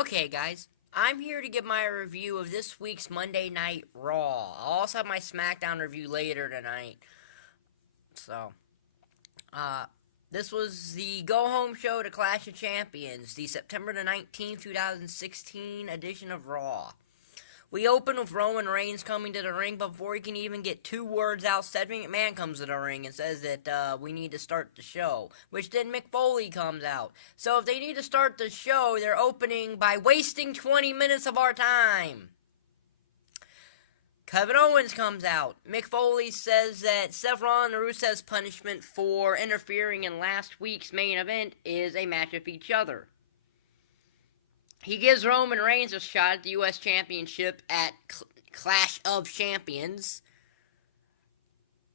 Okay, guys, I'm here to give my review of this week's Monday Night Raw. I'll also have my SmackDown review later tonight. So, uh, this was the go-home show to Clash of Champions, the September the 19th, 2016 edition of Raw. We open with Roman Reigns coming to the ring, but before he can even get two words out, Cedric McMahon comes to the ring and says that we need to start the show, which then Mick Foley comes out. So if they need to start the show, they're opening by wasting 20 minutes of our time. Kevin Owens comes out. Mick Foley says that Seth Rollins and Rusev's punishment for interfering in last week's main event is a match of each other. He gives Roman Reigns a shot at the U.S. Championship at Clash of Champions.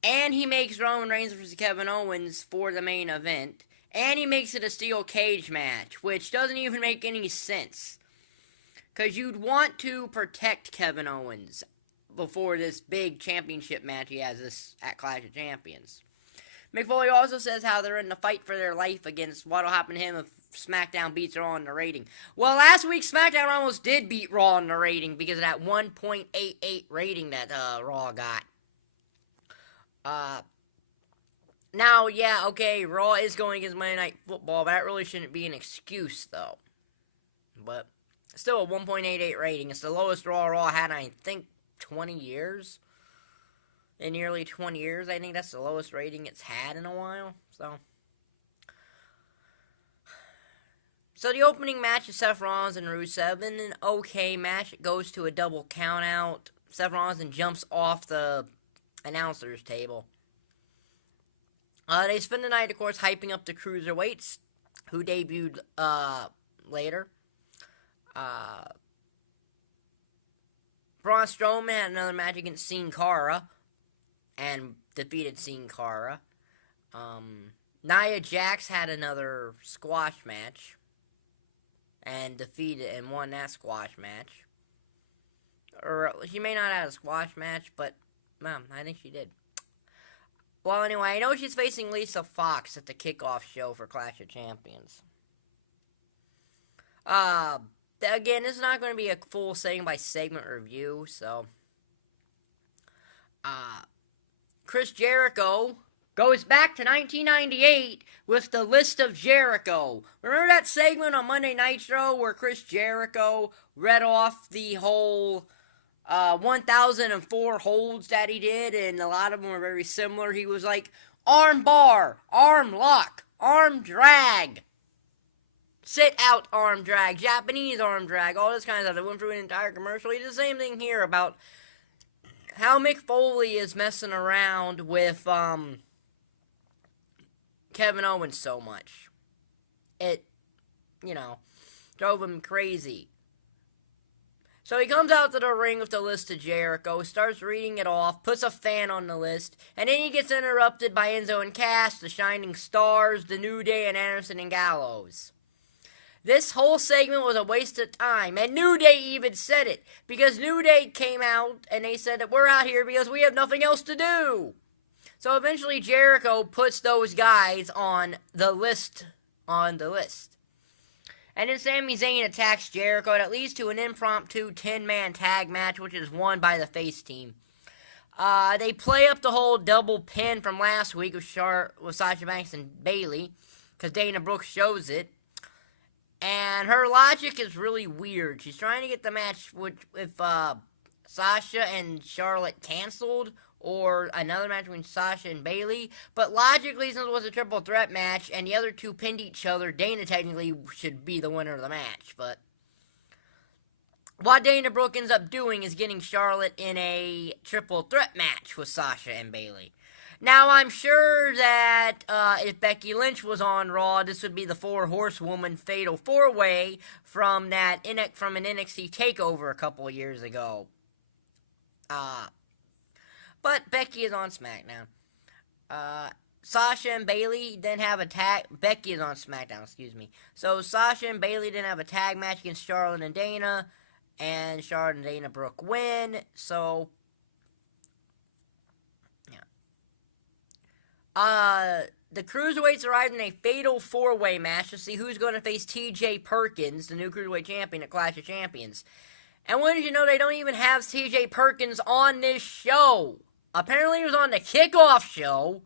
And he makes Roman Reigns versus Kevin Owens for the main event. And he makes it a steel cage match, which doesn't even make any sense. Because you'd want to protect Kevin Owens before this big championship match he has this at Clash of Champions. Mick Foley also says how they're in the fight for their life against what'll happen to him if SmackDown beats Raw in the rating. Well, last week SmackDown almost did beat Raw in the rating because of that 1.88 rating that Raw got. Now, yeah, okay, Raw is going against Monday Night Football, but that really shouldn't be an excuse, though. But still a 1.88 rating. It's the lowest Raw had in, I think, 20 years. In nearly 20 years, I think that's the lowest rating it's had in a while. So the opening match is Seth Rollins and Rusev. In an okay match, it goes to a double countout. Seth Rollins jumps off the announcer's table. They spend the night, of course, hyping up the Cruiserweights, who debuted later. Braun Strowman had another match against Sin Cara and defeated Sin Cara. Nia Jax had another squash match and defeated and won that squash match. Or she may not have a squash match, but I think she did. Well, anyway, I know she's facing Lisa Fox at the kickoff show for Clash of Champions. Again, this is not going to be a full segment-by-segment review, so Chris Jericho goes back to 1998 with the List of Jericho. Remember that segment on Monday Nitro where Chris Jericho read off the whole 1,004 holds that he did, and a lot of them were very similar? He was like, arm bar, arm lock, arm drag, sit out arm drag, Japanese arm drag, all this kind of stuff. They went through an entire commercial. He did the same thing here about how Mick Foley is messing around with Kevin Owens so much. It, drove him crazy. So he comes out to the ring with the List of Jericho, starts reading it off, puts a fan on the list, and then he gets interrupted by Enzo and Cass, the Shining Stars, the New Day, and Anderson and Gallows. This whole segment was a waste of time, and New Day even said it, because New Day came out and they said that we're out here because we have nothing else to do. So eventually Jericho puts those guys on the list. And then Sami Zayn attacks Jericho, and it leads to an impromptu 10-man tag match, which is won by the face team. They play up the whole double pin from last week with Sasha Banks and Bayley, because Dana Brooke shows it. And her logic is really weird. She's trying to get the match with Sasha and Charlotte canceled, or another match between Sasha and Bayley. But logically, since it was a triple threat match and the other two pinned each other, Dana technically should be the winner of the match. But what Dana Brooke ends up doing is getting Charlotte in a triple threat match with Sasha and Bayley. Now, I'm sure that if Becky Lynch was on Raw, this would be the Four Horsewoman Fatal 4-Way from an NXT TakeOver a couple of years ago. But Becky is on SmackDown. Sasha and Bayley didn't have a tag... Becky is on SmackDown, excuse me. So Sasha and Bayley didn't have a tag match against Charlotte and Dana. And Charlotte and Dana Brooke win. So... The Cruiserweights arrived in a fatal four-way match to see who's going to face TJ Perkins, the new Cruiserweight champion at Clash of Champions. And when did you know they don't even have TJ Perkins on this show? Apparently he was on the kickoff show,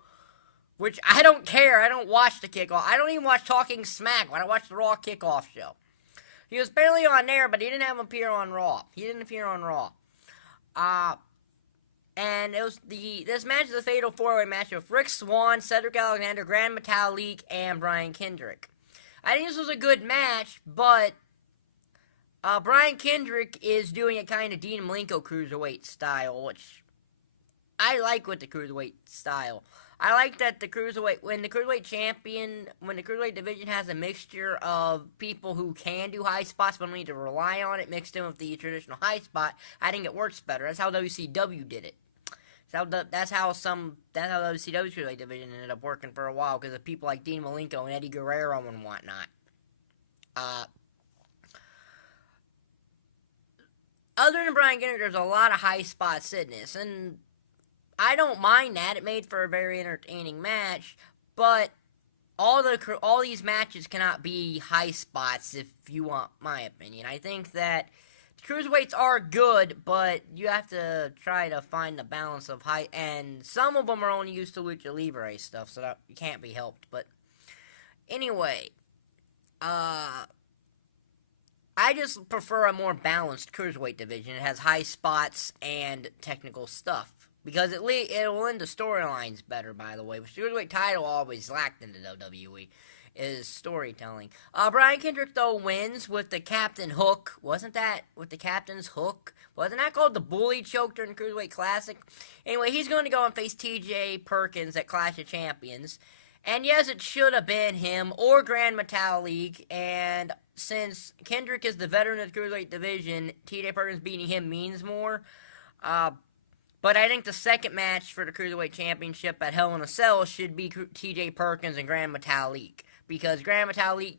which I don't care. I don't watch the kickoff. I don't even watch Talking Smack when I watch the Raw kickoff show. He was barely on there, but he didn't have him appear on Raw. He didn't appear on Raw. And it was this match is a fatal four-way match with Rick Swann, Cedric Alexander, Grand Metalik, and Brian Kendrick. I think this was a good match, but Brian Kendrick is doing a kind of Dean Malenko Cruiserweight style, which I like with the Cruiserweight style. I like that the Cruiserweight when the Cruiserweight division has a mixture of people who can do high spots but don't need to rely on it, mixed in with the traditional high spot, I think it works better. That's how WCW did it. That's how WCW's Cruiserweight division ended up working for a while, because of people like Dean Malenko and Eddie Guerrero and whatnot. Other than Brian Kendrick, there's a lot of high spots in this, and I don't mind that. It made for a very entertaining match, but all these matches cannot be high spots, if you want my opinion. I think that Cruiserweights are good, but you have to try to find the balance of high, and some of them are only used to Lucha Libre stuff, so that can't be helped. But anyway, I just prefer a more balanced Cruiserweight division. It has high spots and technical stuff, because it will end the storylines better, by the way. But Cruiserweight title always lacked in the WWE is storytelling. Brian Kendrick, though, wins with the Captain Hook. Wasn't that with the Captain's Hook? Wasn't that called the Bully Choke during the Cruiserweight Classic? Anyway, he's going to go and face TJ Perkins at Clash of Champions. And yes, it should have been him or Grand Metalik. And since Kendrick is the veteran of the Cruiserweight division, TJ Perkins beating him means more. But I think the second match for the Cruiserweight Championship at Hell in a Cell should be TJ Perkins and Grand Metalik. Because Grand Metalik,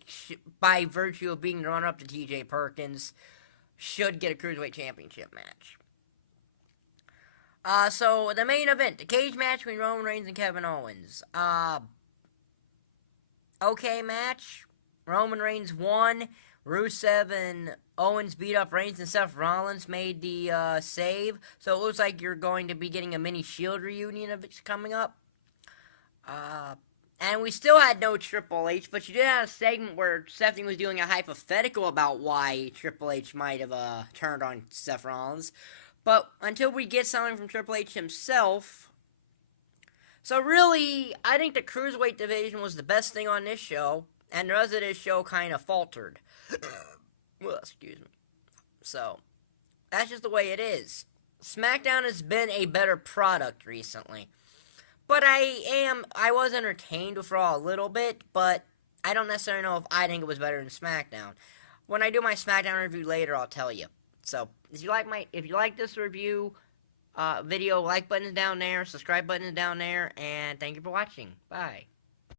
by virtue of being the runner-up to TJ Perkins, should get a Cruiserweight Championship match. So, the main event, the cage match between Roman Reigns and Kevin Owens. Okay match. Roman Reigns won. Rusev and Owens beat up Reigns, and Seth Rollins made the save. So it looks like you're going to be getting a mini Shield reunion of it coming up. And we still had no Triple H, but you did have a segment where Stephanie was doing a hypothetical about why Triple H might have turned on Seth Rollins. But until we get something from Triple H himself. So really, I think the Cruiserweight division was the best thing on this show, and the rest of this show kind of faltered. Well, excuse me. So, that's just the way it is. SmackDown has been a better product recently. But I was entertained with Raw a little bit, but I don't necessarily know if I think it was better than SmackDown. When I do my SmackDown review later, I'll tell you. So, if you like this review video, like button is down there, subscribe button is down there, and thank you for watching. Bye.